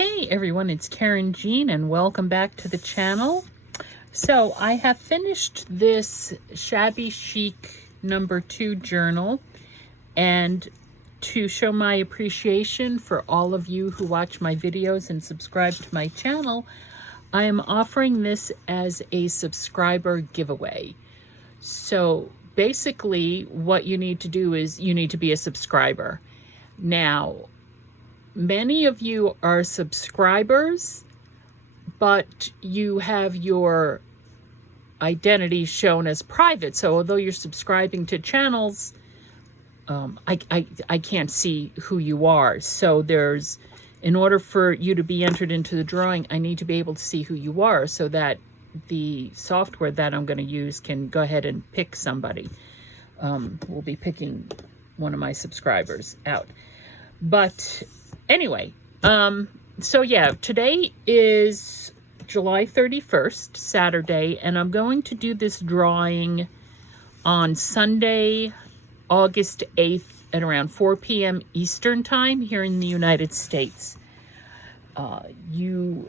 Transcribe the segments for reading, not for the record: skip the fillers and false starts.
Hey everyone, it's Karynjean and welcome back to the channel. So I have finished this Shabby Chic #2 journal, and to show my appreciation for all of you who watch my videos and subscribe to my channel, I am offering this as a subscriber giveaway. So basically what you need to do is you need to be a subscriber. Now, many of you are subscribers, but you have your identity shown as private. So although you're subscribing to channels, I can't see who you are. So in order for you to be entered into the drawing, I need to be able to see who you are so that the software that I'm going to use can go ahead and pick somebody. We'll be picking one of my subscribers out. But anyway, so yeah, today is July 31st, Saturday, and I'm going to do this drawing on Sunday, August 8th at around 4 p.m. Eastern Time here in the United States. And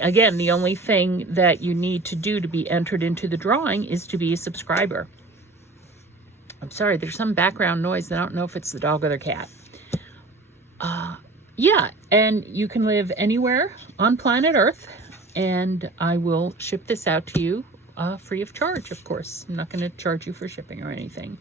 again, the only thing that you need to do to be entered into the drawing is to be a subscriber. I'm sorry, there's some background noise. I don't know if it's the dog or the cat. Yeah, and you can live anywhere on planet Earth, and I will ship this out to you free of charge, of course. I'm not going to charge you for shipping or anything.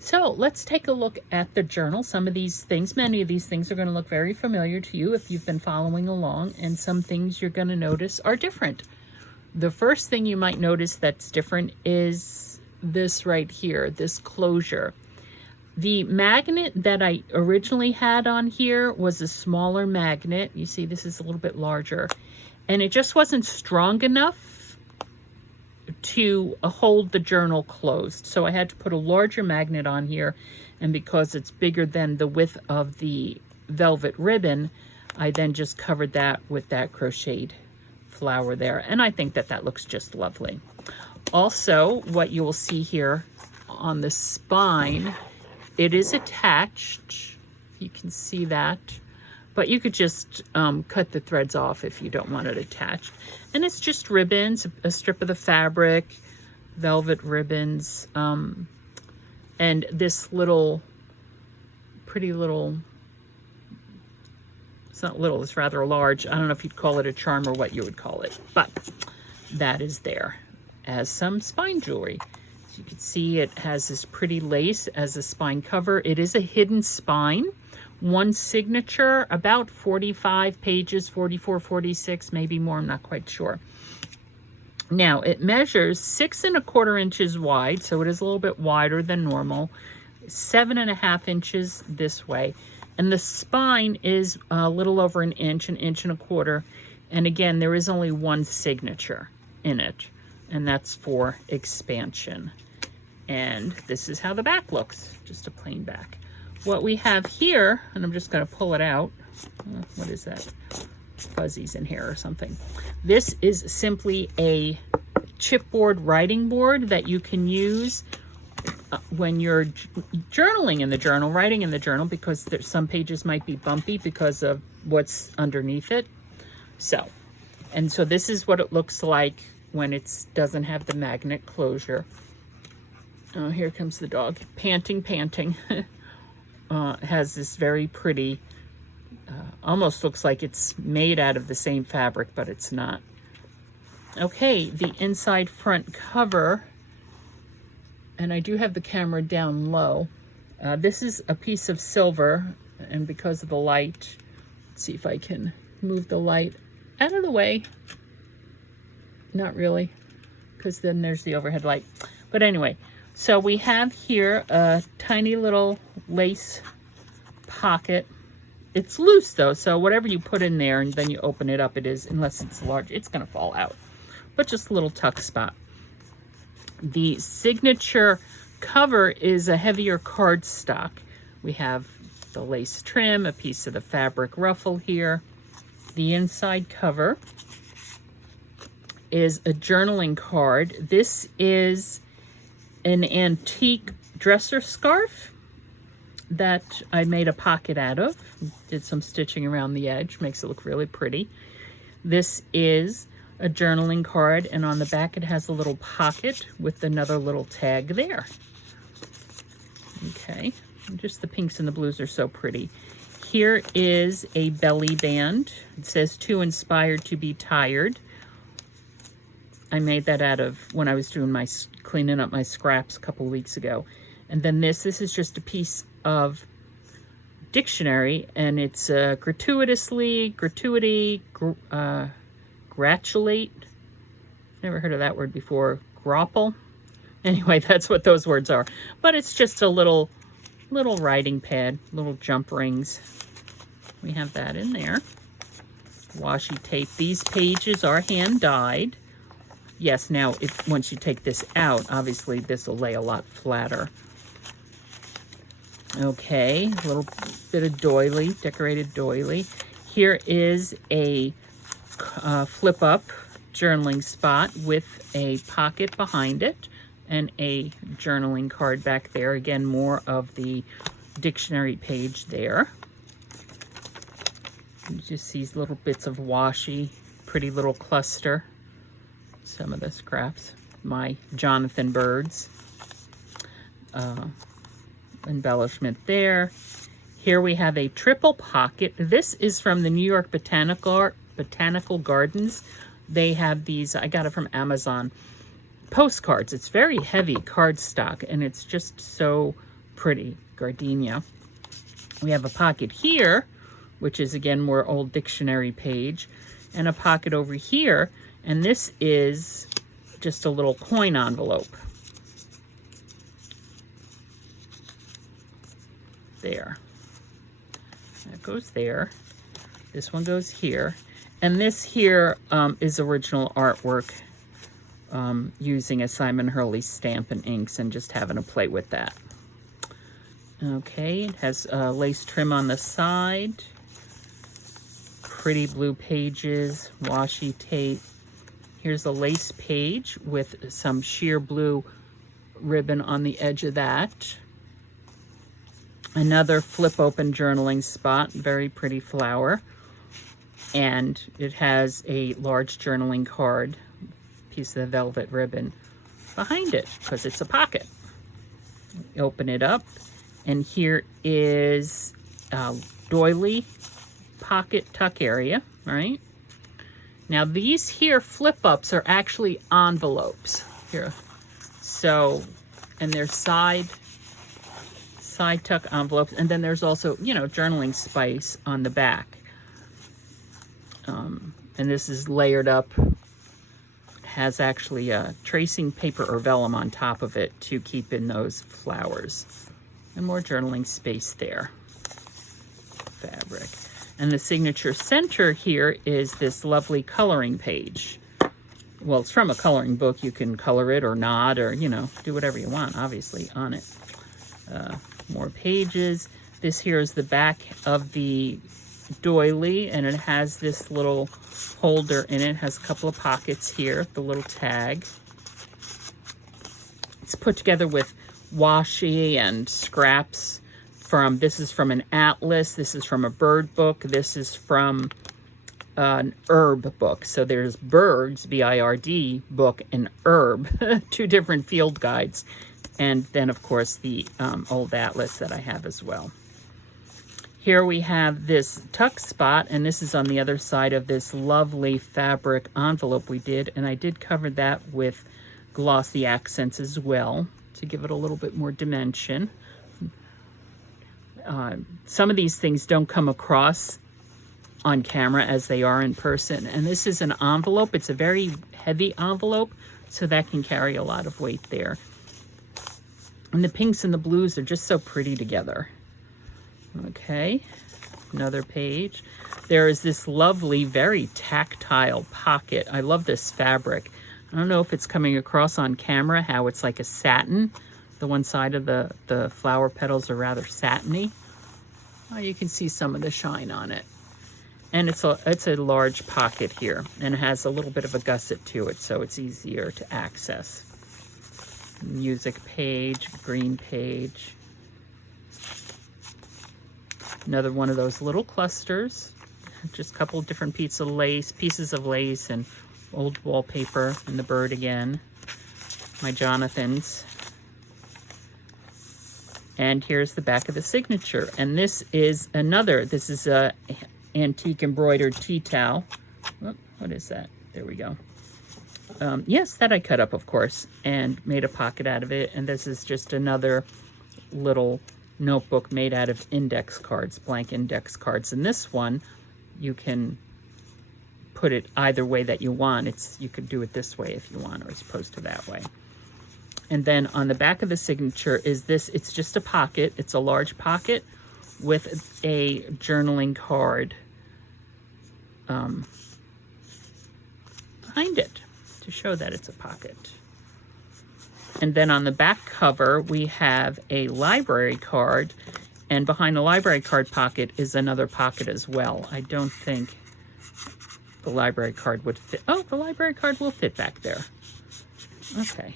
So let's take a look at the journal. Some of these things, many of these things are going to look very familiar to you if you've been following along, and some things you're going to notice are different. The first thing you might notice that's different is this right here, this closure. The magnet that I originally had on here was a smaller magnet. You see, this is a little bit larger. And it just wasn't strong enough to hold the journal closed. So I had to put a larger magnet on here. And because it's bigger than the width of the velvet ribbon, I then just covered that with that crocheted flower there. And I think that that looks just lovely. Also, what you will see here on the spine, it is attached, you can see that, but you could just cut the threads off if you don't want it attached. And it's just ribbons, a strip of the fabric, velvet ribbons, and this little, pretty little, it's not little, it's rather large. I don't know if you'd call it a charm or what you would call it, but that is there as some spine jewelry. You can see it has this pretty lace as a spine cover. It is a hidden spine. One signature, about 45 pages, 44, 46, maybe more, I'm not quite sure. Now, it measures 6 1/4 inches wide, so it is a little bit wider than normal, 7 1/2 inches this way. And the spine is a little over an inch 1.25 inches. And again, there is only one signature in it, and that's for expansion. And this is how the back looks, just a plain back. What we have here, and I'm just going to pull it out. What is that? Fuzzies in here or something. This is simply a chipboard writing board that you can use when you're journaling in the journal, writing in the journal, because some pages might be bumpy because of what's underneath it. So this is what it looks like when it doesn't have the magnet closure. Oh, here comes the dog, panting. Has this very pretty, almost looks like it's made out of the same fabric, but it's not. Okay, the inside front cover, and I do have the camera down low. This is a piece of silver, and because of the light, let's see if I can move the light out of the way. Not really, because then there's the overhead light. But anyway, so we have here a tiny little lace pocket. It's loose though, so whatever you put in there and then you open it up, it is, unless it's large, it's gonna fall out. But just a little tuck spot. The signature cover is a heavier cardstock. We have the lace trim, a piece of the fabric ruffle here. The inside cover is a journaling card. This is an antique dresser scarf. that I made a pocket out of. Did some stitching around the edge, makes it look really pretty. This is a journaling card, and on the back it has a little pocket with another little tag there. Okay, just the pinks and the blues are so pretty. Here is a belly band. It says, "Too inspired to be tired." I made that out of when I was doing my cleaning up my scraps a couple weeks ago. And then this is just a piece of dictionary, and it's gratulate. Never heard of that word before. Grapple. Anyway, that's what those words are. But it's just a little writing pad, little jump rings. We have that in there. Washi tape. These pages are hand dyed. Yes, now once you take this out, obviously this will lay a lot flatter. Okay, a little bit of doily, decorated doily. Here is a flip up journaling spot with a pocket behind it and a journaling card back there. Again, more of the dictionary page there. You just see little bits of washi, pretty little cluster. Some of the scraps, my Jonathan Birds embellishment there. Here we have a triple pocket. This is from the New York Botanical Gardens. They have these, I got it from Amazon, postcards. It's very heavy cardstock, and it's just so pretty. Gardenia. We have a pocket here, which is again more old dictionary page, and a pocket over here. And this is just a little coin envelope. There. That goes there. This one goes here. And this here is original artwork using a Simon Hurley stamp and inks and just having a play with that. Okay, it has lace trim on the side. Pretty blue pages, washi tape. Here's a lace page with some sheer blue ribbon on the edge of that. Another flip open journaling spot, very pretty flower. And it has a large journaling card, piece of velvet ribbon behind it because it's a pocket. Open it up, and here is a doily pocket tuck area, right? Now these here flip-ups are actually envelopes here. So, and they're side tuck envelopes, and then there's also, you know, journaling space on the back. And this is layered up. Has actually tracing paper or vellum on top of it to keep in those flowers. And more journaling space there. Fabric. And the signature center here is this lovely coloring page. Well, it's from a coloring book. You can color it or not, or, you know, do whatever you want, obviously, on it. More pages. This here is the back of the doily, and it has this little holder in it. It has a couple of pockets here, the little tag. It's put together with washi and scraps from, this is from an atlas, this is from a bird book, this is from an herb book. So there's birds, B-I-R-D book, and herb, two different field guides. And then of course the old atlas that I have as well. Here we have this tuck spot, and this is on the other side of this lovely fabric envelope we did, and I did cover that with glossy accents as well to give it a little bit more dimension. Some of these things don't come across on camera as they are in person, and this is an envelope. It's a very heavy envelope, so that can carry a lot of weight there. And the pinks and the blues are just so pretty together. Okay, another page. There is this lovely, very tactile pocket. I love this fabric. I don't know if it's coming across on camera, how it's like a satin. The one side of the flower petals are rather satiny. Oh, you can see some of the shine on it. And it's a large pocket here, and it has a little bit of a gusset to it, so it's easier to access. Music page, green page. Another one of those little clusters. Just a couple of different pieces of lace and old wallpaper, and the bird again. My Jonathan's. And here's the back of the signature. And this is a antique embroidered tea towel. Oh, what is that? There we go. Yes, that I cut up, of course, and made a pocket out of it. And this is just another little notebook made out of index cards, blank index cards. And this one, you can put it either way that you want. You could do it this way if you want, or as opposed to that way. And then on the back of the signature is this. It's just a pocket. It's a large pocket with a journaling card behind it to show that it's a pocket. And then on the back cover, we have a library card. And behind the library card pocket is another pocket as well. I don't think the library card would fit. Oh, the library card will fit back there. Okay.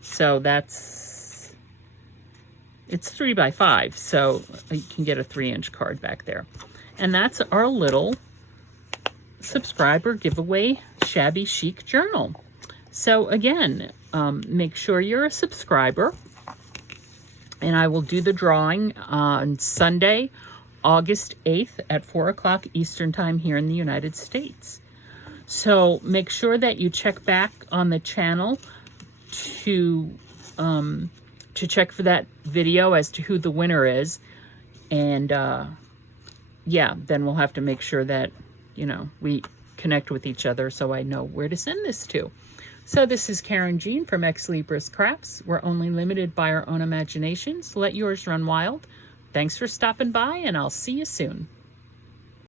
So it's 3 by 5, so you can get a 3-inch card back there. And that's our little subscriber giveaway Shabby Chic journal. So again, make sure you're a subscriber, and I will do the drawing on Sunday, August 8th at 4 o'clock Eastern Time here in the United States. So make sure that you check back on the channel to check for that video as to who the winner is. And yeah, then we'll have to make sure that, we connect with each other so I know where to send this to. So this is Karynjean from Ex Libris Crafts. We're only limited by our own imaginations. Let yours run wild. Thanks for stopping by, and I'll see you soon.